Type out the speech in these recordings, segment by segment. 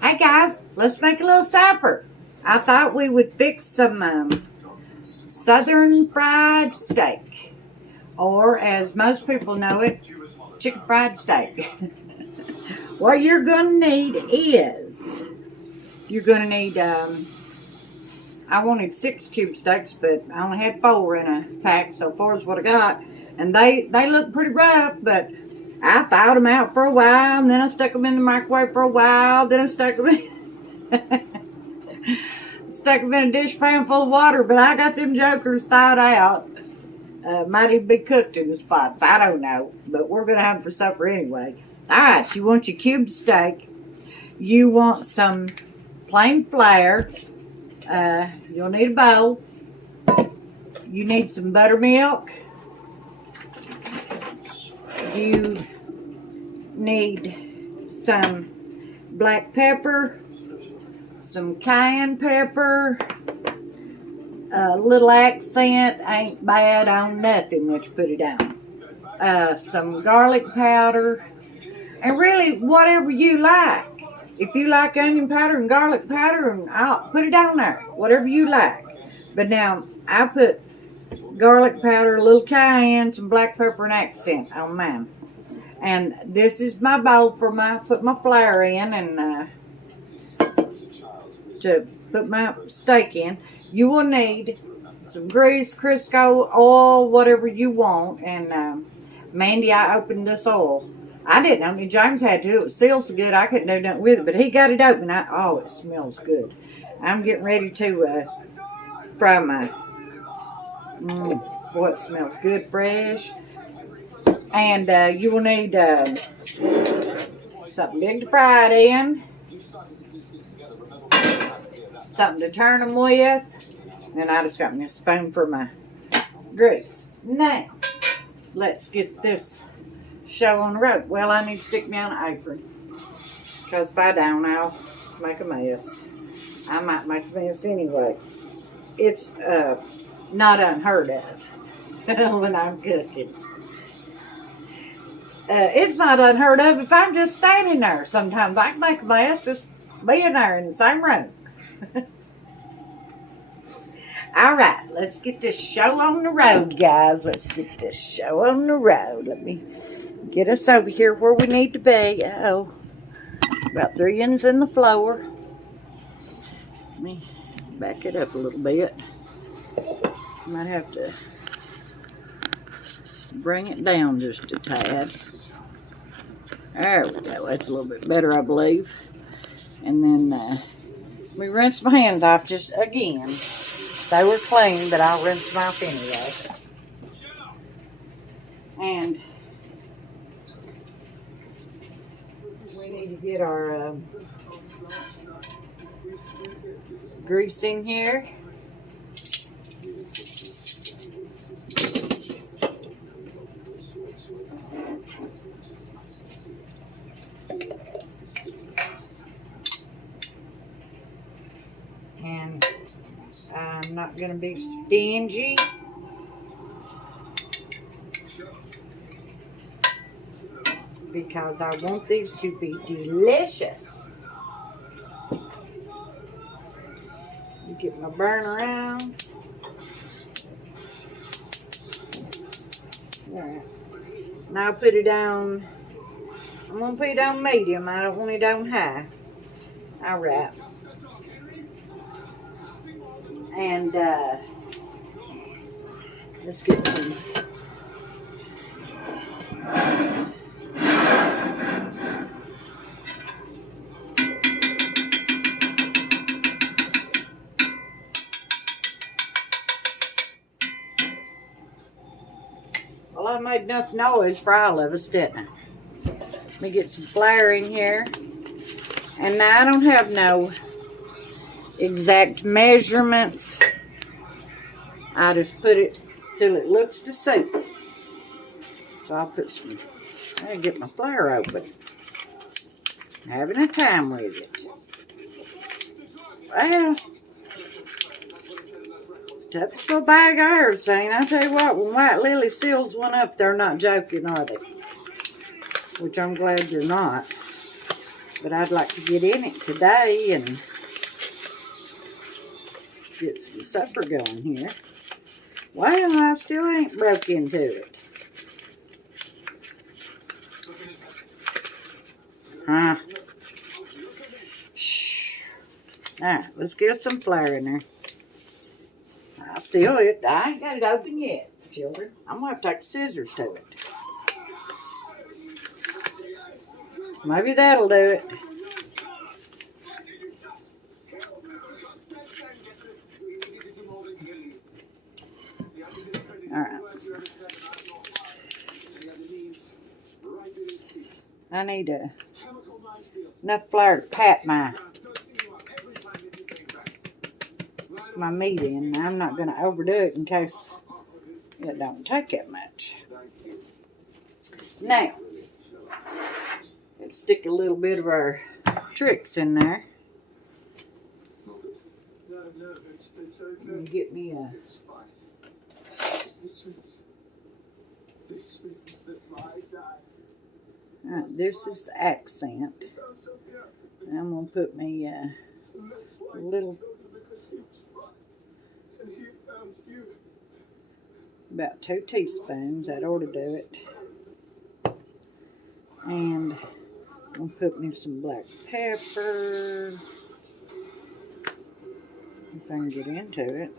Hey guys, let's make a little supper. I thought we would fix some southern fried steak. Or as most people know it, chicken fried steak. What you're going to need is, you're going to need, I wanted 6 cube steaks, but I only had 4 in a pack, so 4 is what I got. And they look pretty rough, but I thawed them out for a while, and then I stuck them in the microwave for a while, then I stuck them in, stuck them in a dish pan full of water, but I got them jokers thawed out. Might even be cooked in the spots. I don't know. But we're going to have them for supper anyway. Alright, you want your cube steak. You want some plain flour. You'll need a bowl. You need some buttermilk. You need some black pepper. Some cayenne pepper. A little accent ain't bad on nothing that you put it on. Some garlic powder. And really, whatever you like. If you like onion powder and garlic powder, I'll put it on there. Whatever you like. But now, I put garlic powder, a little cayenne, some black pepper and accent on mine. And this is my bowl for put my flour in and to put my steak in. You will need some grease, Crisco, oil, whatever you want. And Mandy, I opened this oil. I didn't. I mean, James had to. It was sealed so good I couldn't do nothing with it. But he got it open. Oh, it smells good. I'm getting ready to fry my... boy, it smells good, fresh. And you will need something big to fry it in. Something to turn them with. And I just got me a spoon for my grease. Now, let's get this show on the road. Well, I need to stick me on an apron. Because if I don't, I'll make a mess. I might make a mess anyway. It's not unheard of when I'm cooking. It's not unheard of if I'm just standing there. Sometimes I can make a mess just being there in the same room. Alright, let's get this show on the road, guys. Let's get this show on the road. Let me get us over here where we need to be. Oh, about 3 inches in the floor. Let me back it up a little bit. Might have to bring it down just a tad. There we go. That's a little bit better, I believe. And then let me rinse my hands off just again. They were clean, but I'll rinse them off anyway. And we need to get our grease in here. And I'm not going to be stingy. Because I want these to be delicious. Get my burner out. Alright. Now I'll put it on. I'm going to put it on medium. I don't want it on high. Alright. And let's get some well, I made enough noise for all of us, didn't I? Let me get some flour in here. And now I don't have no exact measurements. I just put it till it looks to suit. So I'll put some, I'll get my flour open. Having a time with it. Well, toughest little bag I ever seen. I tell you what, when White Lily seals one up, they're not joking, are they? Which I'm glad you're not. But I'd like to get in it today and get some supper going here. Well, I still ain't broke into it. Huh? Shh. Alright, let's get some flour in there. I ain't got it open yet, children. I'm going to have to take the scissors to it. Maybe that'll do it. Alright. I need enough flour to pat my meat in. I'm not going to overdo it in case it don't take that much. Now, let's stick a little bit of our tricks in there. And get me a... Alright, this is the accent. I'm going to put me a little... about 2 teaspoons. That ought to do it. And I'm going to put me some black pepper. If I can get into it.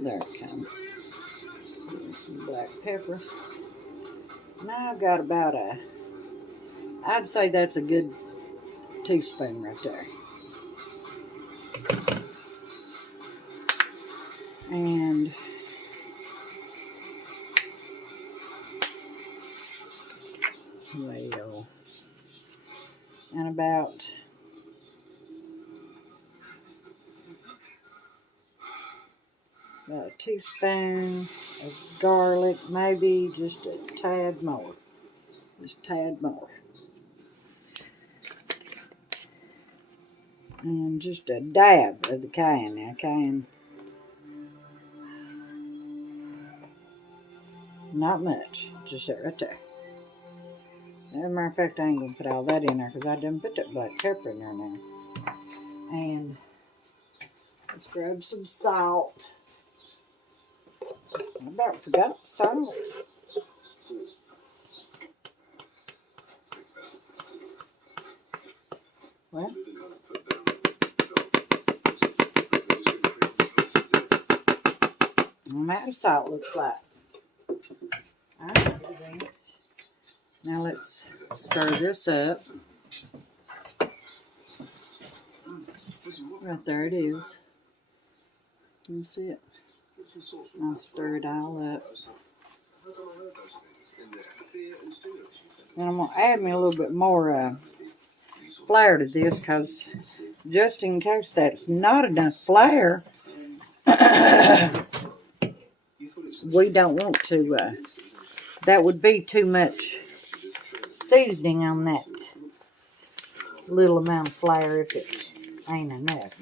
There it comes. Some black pepper. Now I've got about I'd say that's a good teaspoon right there. And well, and about a teaspoon of garlic, maybe just a tad more. Just a tad more. And just a dab of the cayenne. Now, cayenne, not much, just that right there. As a matter of fact, I ain't going to put all that in there because I didn't put that black pepper in there now. And let's grab some salt. I about forgot the salt. Well, I'm out of salt, looks like. Alright, now let's stir this up. Right there it is. You see it? I'll stir it all up. And I'm going to add me a little bit more flour to this because just in case that's not enough flour, we don't want to, that would be too much seasoning on that little amount of flour if it ain't enough.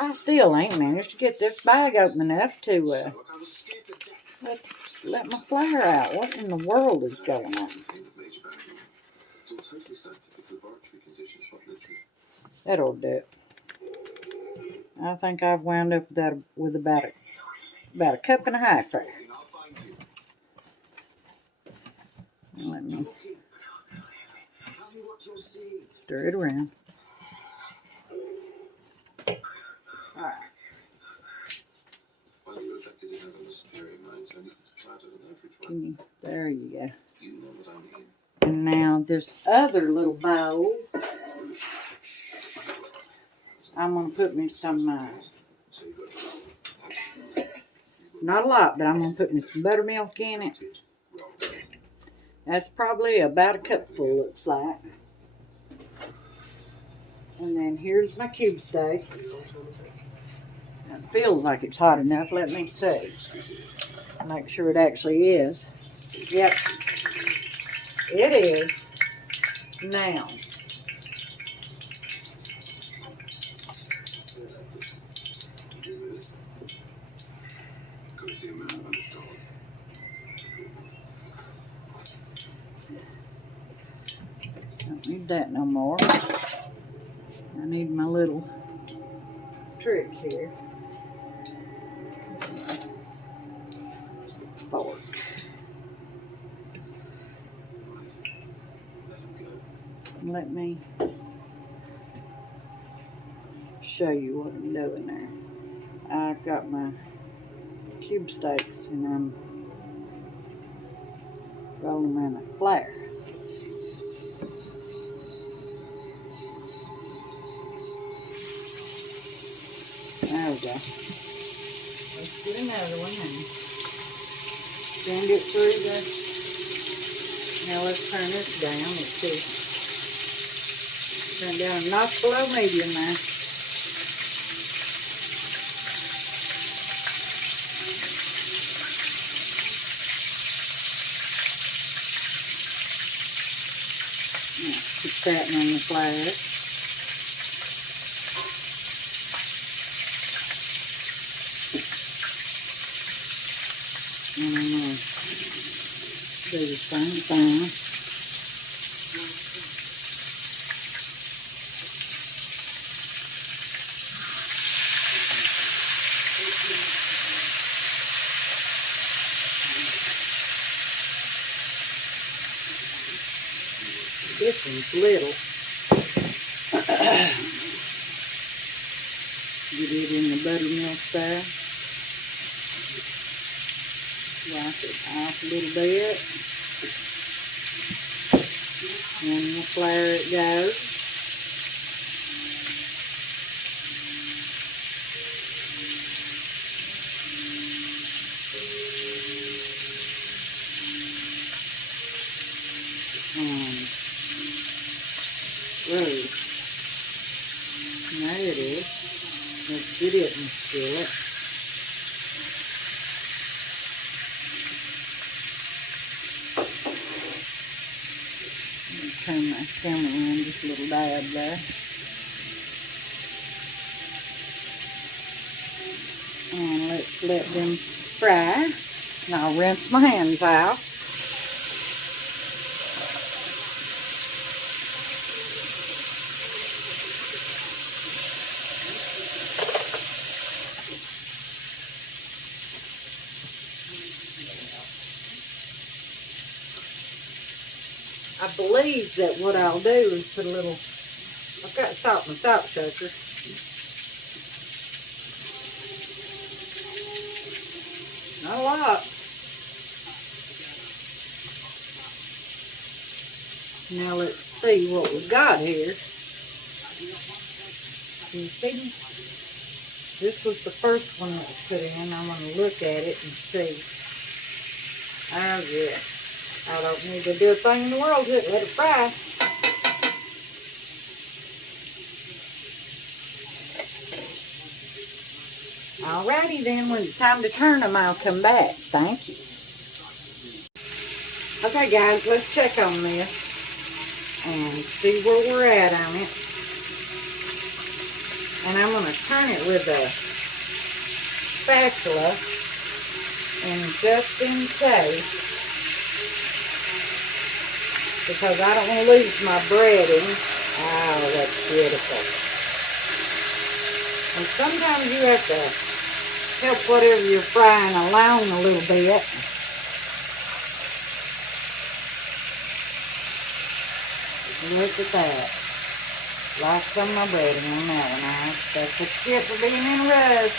I still ain't managed to get this bag open enough to let my flour out. What in the world is going on? That'll do it. I think I've wound up with about a cup and a half there. Let me stir it around. Alright. There you go. And now this other little bowl, I'm going to put me some, not a lot, but I'm going to put me some buttermilk in it. That's probably about a cupful, looks like. And then here's my cube steaks. It feels like it's hot enough. Let me see. Make sure it actually is. Yep. It is. Now, Don't need that no more. I need my little tricks here. Fork. Let me show you what I'm doing there. I've got my cube steaks and I'm rolling them in a flare. There we go. Let's get another one and send it through the. Now let's turn this down. Let's see. Turn down a notch below medium there. Keep that on the flare. And I'm going to do the same thing. This one's little. Get it in the buttermilk side. Wipe it off a little bit. And the flare it goes. Through. There it is. Let's get it and skillet. Turn my camera around just a little dab there. And let's let them fry. And I'll rinse my hands out. I believe that what I'll do is put a little, I've got salt in the salt shaker. Not a lot. Now let's see what we've got here. Can you see? This was the first one that was put in. I'm going to look at it and see. Oh yeah. I don't need to do a thing in the world to it. Let it fry. Alrighty then, when it's time to turn them, I'll come back. Thank you. Okay guys, let's check on this and see where we're at on it. And I'm going to turn it with a spatula, and just in case, because I don't want to lose my breading. Oh, that's beautiful. And sometimes you have to help whatever you're frying along a little bit. Look at that. Like some of my breading on that one. That's what you get for being in a rush.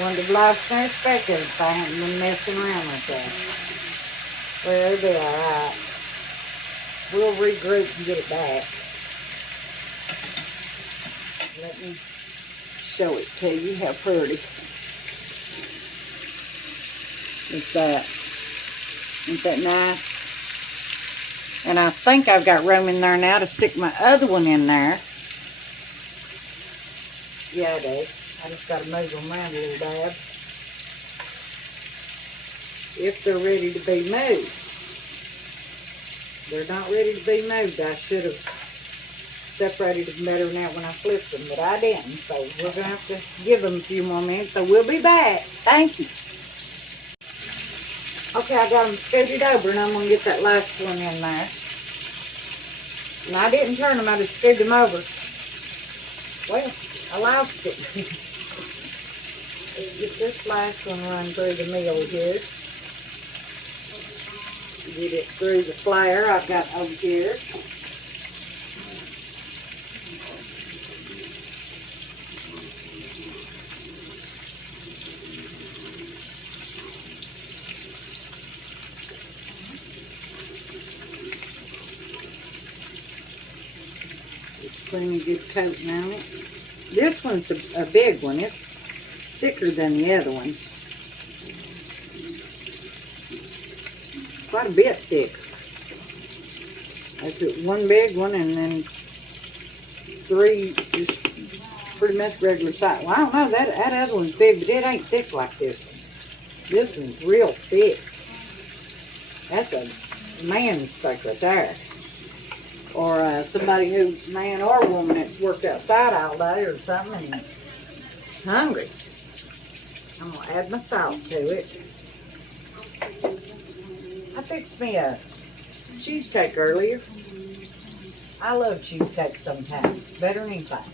Wanted to lost their respect if I hadn't been messing around like that. Well, it'll be alright. We'll regroup and get it back. Let me show it to you how pretty. It's that. Isn't that nice? And I think I've got room in there now to stick my other one in there. Yeah, I do. I just got to move them around a little bit. If they're ready to be moved. They're not ready to be moved. I should have separated them better than that when I flipped them, but I didn't. So we're going to have to give them a few more minutes. So we'll be back. Thank you. Okay, I got them scooted over, and I'm going to get that last one in there. And I didn't turn them, I just screwed them over. Well, I lost it. Let's get this last one run through the mill here. Get it through the flare I've got over here. Plenty good coating on it. This one's a big one. It's thicker than the other ones. Quite a bit thicker. I put one big one and then 3 just pretty much regular size. Well, I don't know, that other one's big, but it ain't thick like this one. This one's real thick. That's a man's steak right there. Or somebody who, man or woman, that's worked outside all day or something and hungry. I'm going to add my salt to it. I fixed me a cheesecake earlier. I love cheesecake sometimes, better than anything.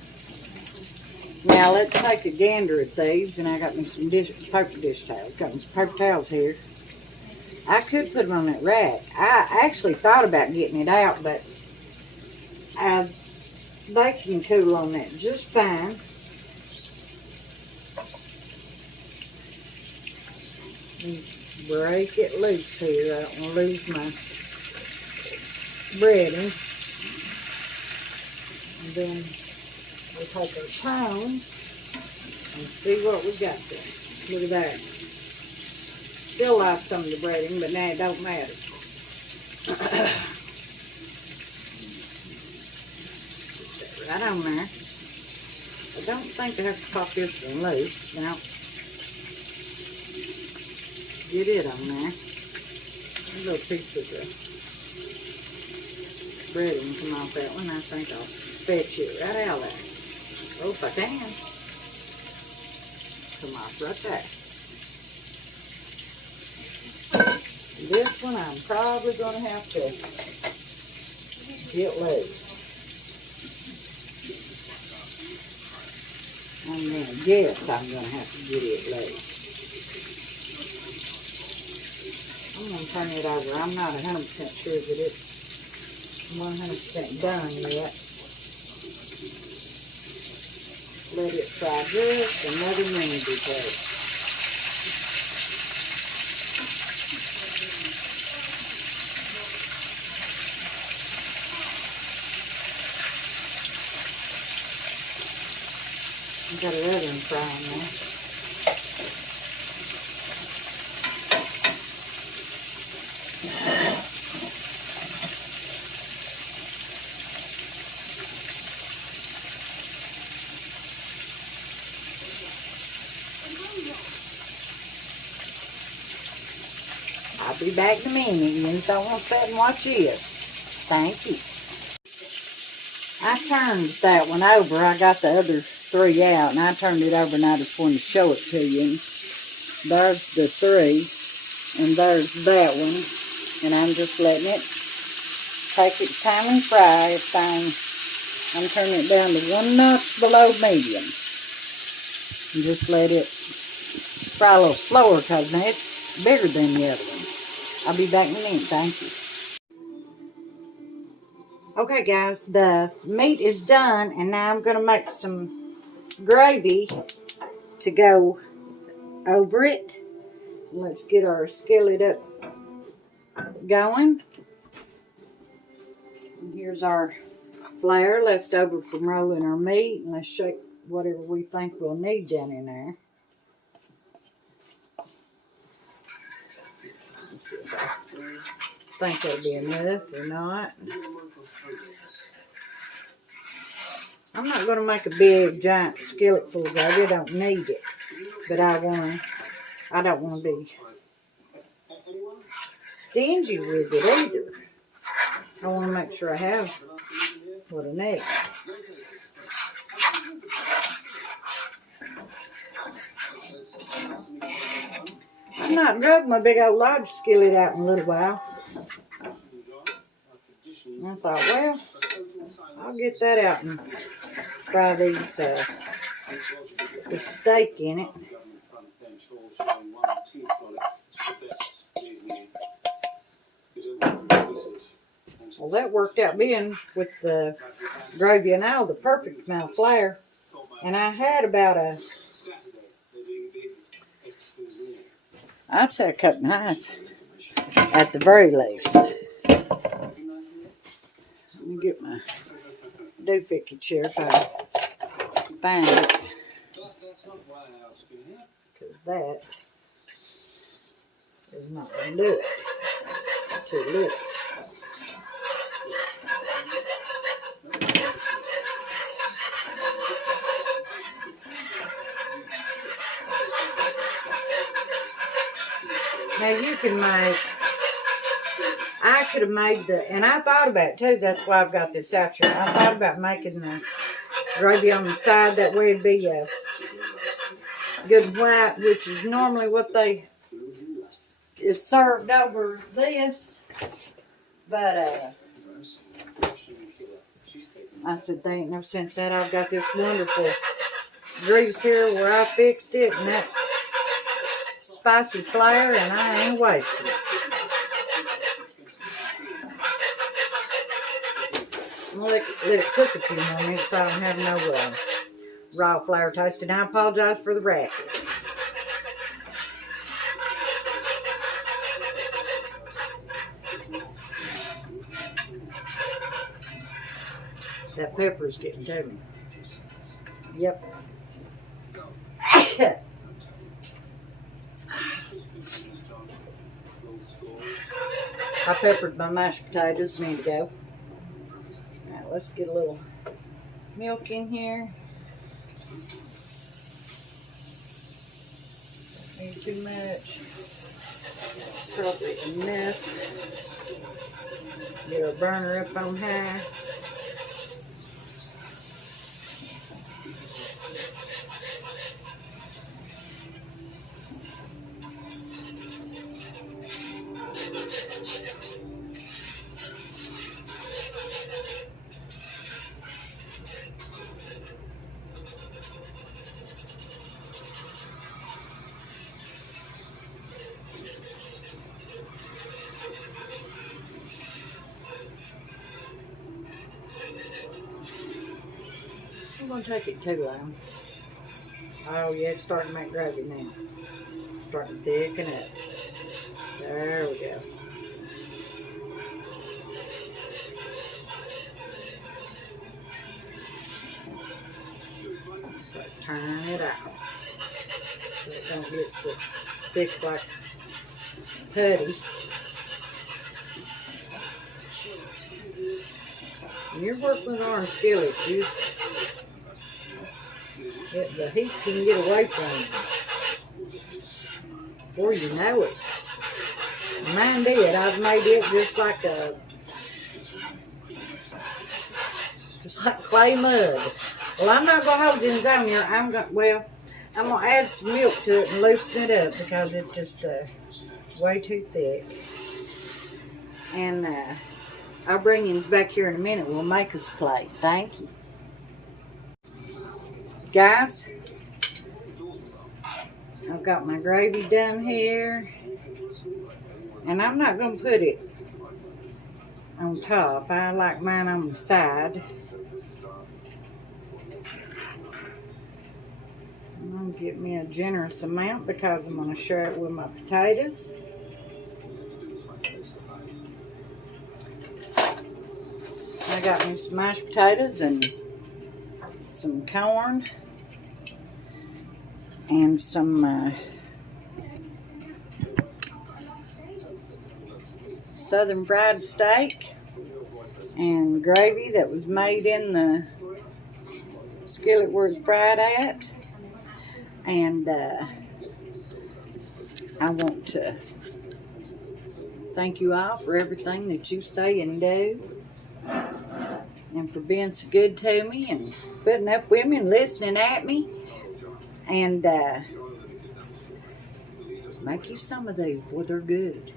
Now let's take a gander at these, and I got me some paper dish towels. Got me some paper towels here. I could put them on that rack. I actually thought about getting it out, but they can cool on that just fine. Break it loose here. I don't want to lose my breading. And then we'll take our tongs and see what we got there. Look at that. Still lost some of the breading, but now it don't matter. Right on there. I don't think I have to pop this one loose. Now, get it on there. A little piece of the breading come off that one. I think I'll fetch it right out of there. Oh, if I can. Come off right there. This one I'm probably going to have to get loose. I'm going to guess I'm going to have to get it loose. I'm going to turn it over. I'm not 100% sure that it's 100% done yet. Let it fry just another minute or two. I've got another one frying there. I'll be back in a minute. You just don't want to sit and watch this. Thank you. I turned that one over. I got the other 3 out, and I turned it over, and I just wanted to show it to you. And there's the 3, and there's that one, and I'm just letting it take its time and fry. I'm turning it down to 1 notch below medium, and just let it fry a little slower because now it's bigger than the other one. I'll be back in a minute. Thank you. Okay, guys, the meat is done, and now I'm going to make some gravy to go over it. Let's get our skillet up going. And here's our flour left over from rolling our meat, and let's shake whatever we think we'll need down in there. Let's see if I think that'll be enough or not. I'm not going to make a big giant skillet full of gravy. I don't need it, but I don't want to be stingy with it either. I want to make sure I have what I need. I've not drug my big old large skillet out in a little while. And I thought, well, I'll get that out and fry these with steak in it. Well, that worked out being with the gravy and all the perfect amount of flour. And I had about I'd say a cup and a half at the very least. Let me get my doohickey chair if I find it. Because that is not going to do it. Too little. Now you can make, I could have made and I thought about it too, that's why I've got this out here. I thought about making the gravy on the side, that way it'd be a good white, which is normally what is served over this. But I said, there ain't no sense that I've got this wonderful grease here where I fixed it, and that spicy flour, and I ain't wasting it. I'm going to let it cook a few more minutes so I don't have no raw flour taste, and I apologize for the racket. That pepper's getting to me. Yep. I peppered my mashed potatoes a minute ago. Now let's get a little milk in here. Don't need too much. Probably enough. Get our burner up on high. I'm going to take it too long. Oh yeah, it's starting to make gravy now. Starting to thicken up. There we go. So turn it out. So it don't get so thick like putty. When you're working with iron skillets, the heat can get away from you before you know it. Mine did. I've made it just like clay mud. Well, I'm not gonna hold things on here. I'm gonna add some milk to it and loosen it up because it's just way too thick. And I'll bring you back here in a minute. We'll make us a plate. Thank you. Guys, I've got my gravy done here, and I'm not going to put it on top. I like mine on the side. I'm going to get me a generous amount because I'm going to share it with my potatoes. I got me some mashed potatoes and some corn and some southern fried steak and gravy that was made in the skillet where it's fried at. And I want to thank you all for everything that you say and do, and for being so good to me and putting up with me and listening at me. And make you some of these, for they're good.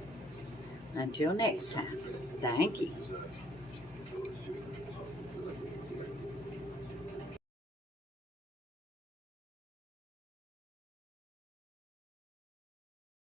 Until next time, thank you.